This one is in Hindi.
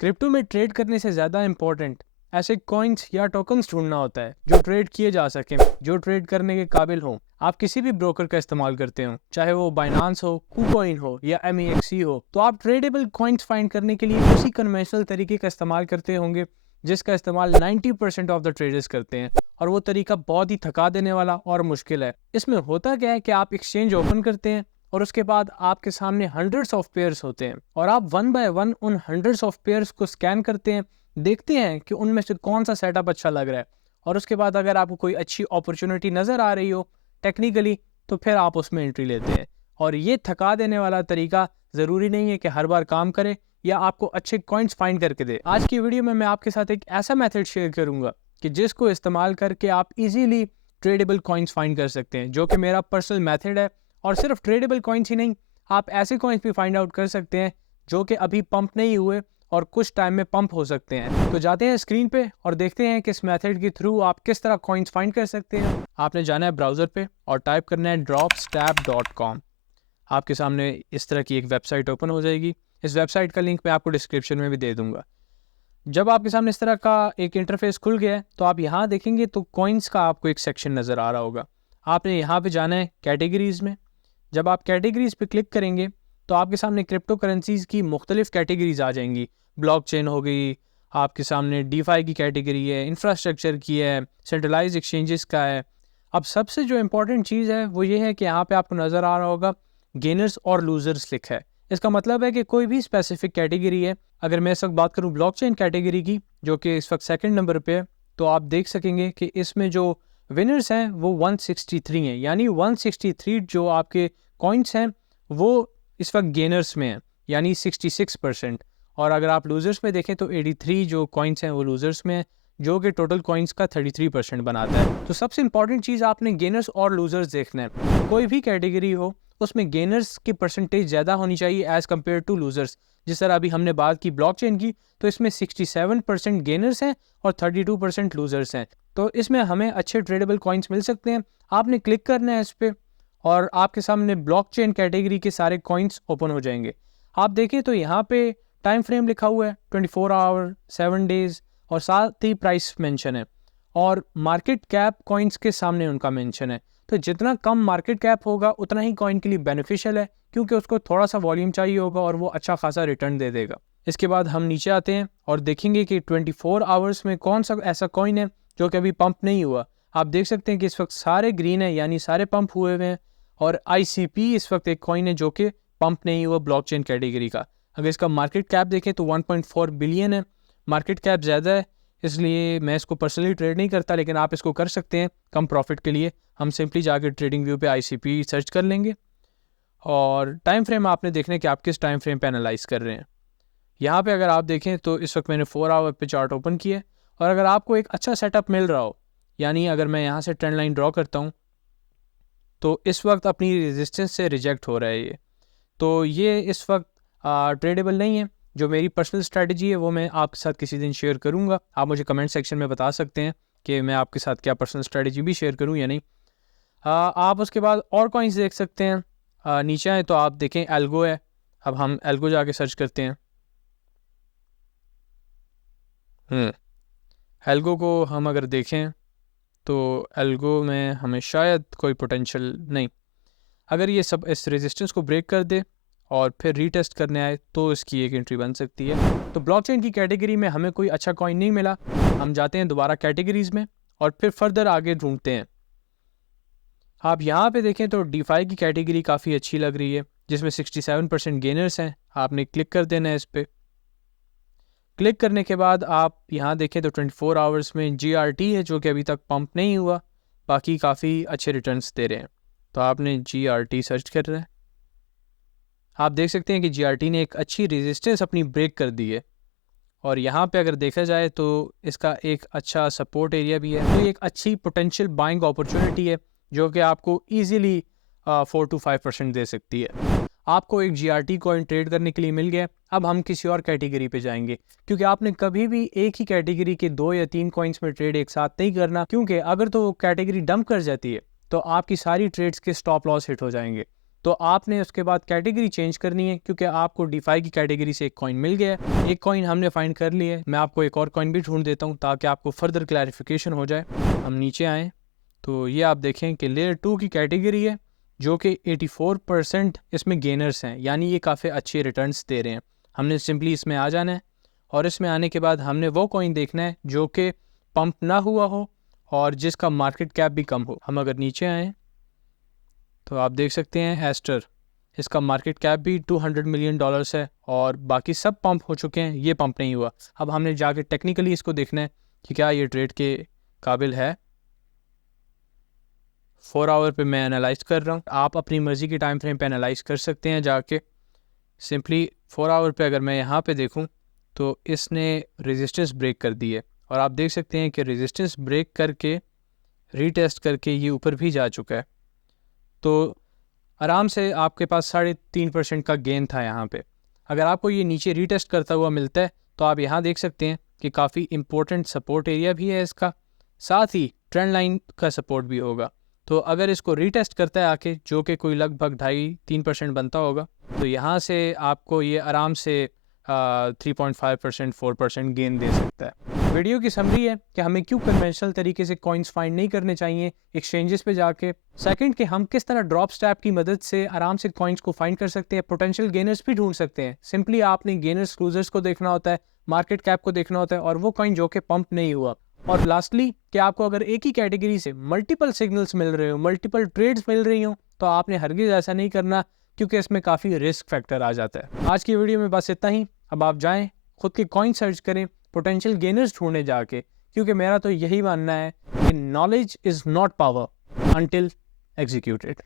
क्रिप्टो में ट्रेड करने से ज़्यादा इम्पोर्टेंट ऐसे कॉइन्स या टोकन्स ढूंढना होता है जो ट्रेड किए जा सकें, जो ट्रेड करने के काबिल हों। आप किसी भी ब्रोकर का इस्तेमाल करते हो, चाहे वो बाइनांस हो, KuCoin हो या MEXC हो, तो आप ट्रेडेबल कॉइन्स फाइंड करने के लिए उसी कन्वेंशनल तरीके का इस्तेमाल करते होंगे जिसका इस्तेमाल 90% ऑफ द ट्रेडर्स करते हैं। और वो तरीका बहुत ही थका देने वाला और मुश्किल है। इसमें होता क्या है कि आप एक्सचेंज ओपन करते हैं और उसके बाद आपके सामने हंड्रेड्स ऑफ पेयर्स होते हैं और आप वन बाय वन उन हंड्रेड्स ऑफ पेयर्स को स्कैन करते हैं, देखते हैं कि उनमें से कौन सा सेटअप अच्छा लग रहा है। और उसके बाद अगर आपको कोई अच्छी अपॉर्चुनिटी नज़र आ रही हो टेक्निकली, तो फिर आप उसमें एंट्री लेते हैं। और ये थका देने वाला तरीका ज़रूरी नहीं है कि हर बार काम करे या आपको अच्छे कॉइन्स फाइंड करके दे। आज की वीडियो में मैं आपके साथ एक ऐसा मेथड शेयर करूंगा कि जिसको इस्तेमाल करके आप इजीली ट्रेडेबल कॉइन्स फाइंड कर सकते हैं, जो कि मेरा पर्सनल मेथड है। और सिर्फ ट्रेडेबल कॉइन्स ही नहीं, आप ऐसे कॉइन्स भी फाइंड आउट कर सकते हैं जो कि अभी पंप नहीं हुए और कुछ टाइम में पंप हो सकते हैं। तो जाते हैं स्क्रीन पे और देखते हैं कि इस मेथड के थ्रू आप किस तरह कॉइन्स फाइंड कर सकते हैं। आपने जाना है ब्राउज़र पे और टाइप करना है dropstab.com। आपके सामने इस तरह की एक वेबसाइट ओपन हो जाएगी। इस वेबसाइट का लिंक मैं आपको डिस्क्रिप्शन में भी दे दूंगा। जब आपके सामने इस तरह का एक इंटरफेस खुल गया है तो आप यहाँ देखेंगे तो कॉइन्स का आपको एक सेक्शन नज़र आ रहा होगा। आपने यहाँ पे जाना है कैटेगरीज़ में। जब आप कैटेगरीज़ पे क्लिक करेंगे तो आपके सामने क्रिप्टो करेंसीज़ की मुख्तलिफ कैटेगरीज़ आ जाएंगी। ब्लॉकचेन हो गई, आपके सामने डीफाई की कैटेगरी है, इंफ्रास्ट्रक्चर की है, सेंट्रलाइज एक्सचेंजेस का है। अब सबसे जो इम्पोर्टेंट चीज़ है वो ये है कि यहाँ पे आपको नज़र आ रहा होगा गेनर्स और लूजर्स लिखा है। इसका मतलब है कि कोई भी स्पेसिफिक कैटेगरी है। अगर मैं इस वक्त बात करूँ ब्लॉकचेन कैटेगरी की, जो कि इस वक्त सेकंड नंबर पे है, तो आप देख सकेंगे कि इसमें जो विनर्स हैं वो 163 हैं, यानी 163 जो आपके कॉइन्स हैं वो इस वक्त गेनर्स में हैं, यानी 66%। और अगर आप लूजर्स में देखें तो 83 जो कॉइन्स हैं वो लूजर्स में हैं, जो कि टोटल कॉइन्स का 33% बनाता है। तो सबसे इंपॉर्टेंट चीज़ आपने गेनर्स और लूजर्स देखना है। कोई भी कैटेगरी हो उसमें गेनर्स की परसेंटेज ज़्यादा होनी चाहिए एज़ कम्पेयर टू लूजर्स। जिस तरह अभी हमने बात की ब्लॉकचेन की, तो इसमें 67% गेनर्स हैं और 32% लूजर्स हैं। तो इसमें हमें अच्छे ट्रेडेबल कॉइन्स मिल सकते हैं। आपने क्लिक करना है इस पर और आपके सामने ब्लॉकचेन कैटेगरी के सारे कॉइन्स ओपन हो जाएंगे। आप देखें तो यहाँ पे टाइम फ्रेम लिखा हुआ है 24 आवर, 7 डेज़ और साथ ही प्राइस मेंशन है और मार्केट कैप कॉइन्स के सामने उनका मेंशन है। तो जितना कम मार्केट कैप होगा उतना ही कॉइन के लिए बेनिफिशियल है, क्योंकि उसको थोड़ा सा वॉल्यूम चाहिए होगा और वो अच्छा खासा रिटर्न दे देगा। इसके बाद हम नीचे आते हैं और देखेंगे कि 24 आवर्स में कौन सा ऐसा कॉइन है जो कि अभी पंप नहीं हुआ। आप देख सकते हैं कि इस वक्त सारे ग्रीन है, यानी सारे पंप हुए हुए हैं। और ICP इस वक्त एक कॉइन है जो कि पंप नहीं हुआ ब्लॉकचेन कैटेगरी का। अगर इसका मार्केट कैप देखें तो 1.4 बिलियन है। मार्केट कैप ज़्यादा है, इसलिए मैं इसको पर्सनली ट्रेड नहीं करता, लेकिन आप इसको कर सकते हैं कम प्रॉफिट के लिए। हम सिंपली जाकर ट्रेडिंग व्यू पे ICP सर्च कर लेंगे और टाइम फ्रेम आपने देखने कि आप किस टाइम फ्रेम पे एनालाइज कर रहे हैं। यहाँ पे अगर आप देखें तो इस वक्त मैंने 4 आवर पे चार्ट ओपन किया है। और अगर आपको एक अच्छा सेटअप मिल रहा हो, यानी अगर मैं यहाँ से ट्रेंड लाइन ड्रॉ करता हूँ तो इस वक्त अपनी रेजिस्टेंस से रिजेक्ट हो रहा है ये, तो ये इस वक्त ट्रेडेबल नहीं है। जो मेरी पर्सनल स्ट्रेटजी है वो मैं आपके साथ किसी दिन शेयर करूँगा। आप मुझे कमेंट सेक्शन में बता सकते हैं कि मैं आपके साथ क्या पर्सनल स्ट्रेटजी भी शेयर करूँ या नहीं। आप उसके बाद और कॉइन्स देख सकते हैं। नीचे आए तो आप देखें एल्गो है। अब हम एल्गो जाके सर्च करते हैं। एल्गो को हम अगर देखें तो एल्गो में हमें शायद कोई पोटेंशियल नहीं। अगर ये सब इस रेजिस्टेंस को ब्रेक कर दे और फिर रीटेस्ट करने आए तो इसकी एक एंट्री बन सकती है। तो ब्लॉकचेन की कैटेगरी में हमें कोई अच्छा कॉइन नहीं मिला। हम जाते हैं दोबारा कैटेगरीज में और फिर फर्दर आगे ढूंढते हैं। आप यहाँ पे देखें तो डीफाई की कैटेगरी काफ़ी अच्छी लग रही है, जिसमें 67% गेनर्स हैं। आपने क्लिक कर देना है इस पर। क्लिक करने के बाद आप यहाँ देखें तो 24 आवर्स में GRT है जो कि अभी तक पंप नहीं हुआ, बाकी काफ़ी अच्छे रिटर्न्स दे रहे हैं। तो आपने GRT सर्च कर रहे हैं। आप देख सकते हैं कि GRT ने एक अच्छी रेजिस्टेंस अपनी ब्रेक कर दी है और यहाँ पे अगर देखा जाए तो इसका एक अच्छा सपोर्ट एरिया भी है। तो ये एक अच्छी पोटेंशियल बाइंग अपॉर्चुनिटी है जो कि आपको ईजिली 4 to 5% दे सकती है। आपको एक GRT कॉइन ट्रेड करने के लिए मिल गया। अब हम किसी और कैटेगरी पे जाएंगे, क्योंकि आपने कभी भी एक ही कैटेगरी के 2 या 3 कॉइन्स में ट्रेड एक साथ नहीं करना, क्योंकि अगर तो कैटेगरी डंप कर जाती है तो आपकी सारी ट्रेड्स के स्टॉप लॉस हिट हो जाएंगे। तो आपने उसके बाद कैटेगरी चेंज करनी है, क्योंकि आपको डीफाई की कैटेगरी से एक कॉइन मिल गया है। एक कॉइन हमने फाइंड कर लिया है। मैं आपको एक और कॉइन भी ढूंढ देता हूँ ताकि आपको फर्दर क्लैरिफिकेशन हो जाए। हम नीचे आएँ तो ये आप देखें कि लेयर 2 की कैटेगरी है जो कि 84% इसमें गेनर्स हैं, यानी ये काफ़ी अच्छे रिटर्न्स दे रहे हैं। हमने सिंपली इसमें आ जाना है और इसमें आने के बाद हमने वो कॉइन देखना है जो कि पंप ना हुआ हो और जिसका मार्केट कैप भी कम हो। हम अगर नीचे आएँ तो आप देख सकते हैं एस्टर, इसका मार्केट कैप भी $200 मिलियन है और बाकी सब पंप हो चुके हैं, ये पंप नहीं हुआ। अब हमने जाके टेक्निकली इसको देखना है कि क्या ये ट्रेड के काबिल है। 4 आवर पे मैं एनालाइज कर रहा हूँ, आप अपनी मर्ज़ी की टाइम फ्रेम पे एनालाइज कर सकते हैं जाके। सिंपली 4 आवर पे अगर मैं यहाँ पे देखूँ तो इसने रेजिस्टेंस ब्रेक कर दी है और आप देख सकते हैं कि रेजिस्टेंस ब्रेक करके रीटेस्ट करके ये ऊपर भी जा चुका है। तो आराम से आपके पास 3.5% का गेन था यहाँ पे। अगर आपको ये नीचे रीटेस्ट करता हुआ मिलता है तो आप यहाँ देख सकते हैं कि काफ़ी इंपॉर्टेंट सपोर्ट एरिया भी है इसका, साथ ही ट्रेंड लाइन का सपोर्ट भी होगा। तो अगर इसको रीटेस्ट करता है आके, जो कि कोई लगभग 2.5-3% बनता होगा, तो यहाँ से आपको ये आराम से 3.5% 4% गेन दे सकता है। वीडियो की समरी है कि हमें क्यों कन्वेंशनल तरीके से कॉइन्स फाइंड नहीं करने चाहिए एक्सचेंजेस पे जाके। सेकंड कि हम किस तरह ड्रॉप स्टैप की मदद से आराम से कॉइन्स को फाइंड कर सकते हैं, पोटेंशियल गेनर्स भी ढूंढ सकते हैं। सिंपली आपने गेनर्स लूजर्स को देखना होता है, मार्केट कैप को देखना होता है और वो कॉइन जो कि पंप नहीं हुआ। और लास्टली कि आपको अगर एक ही कैटेगरी से मल्टीपल सिग्नल्स मिल रहे हो, मल्टीपल ट्रेड्स मिल रही हो, तो आपने हरगिज़ ऐसा नहीं करना, क्योंकि इसमें काफ़ी रिस्क फैक्टर आ जाता है। आज की वीडियो में बस इतना ही। अब आप जाएं, खुद के कॉइन सर्च करें, पोटेंशियल गेनर्स ढूंढने जाके, क्योंकि मेरा तो यही मानना है कि knowledge is not power until executed.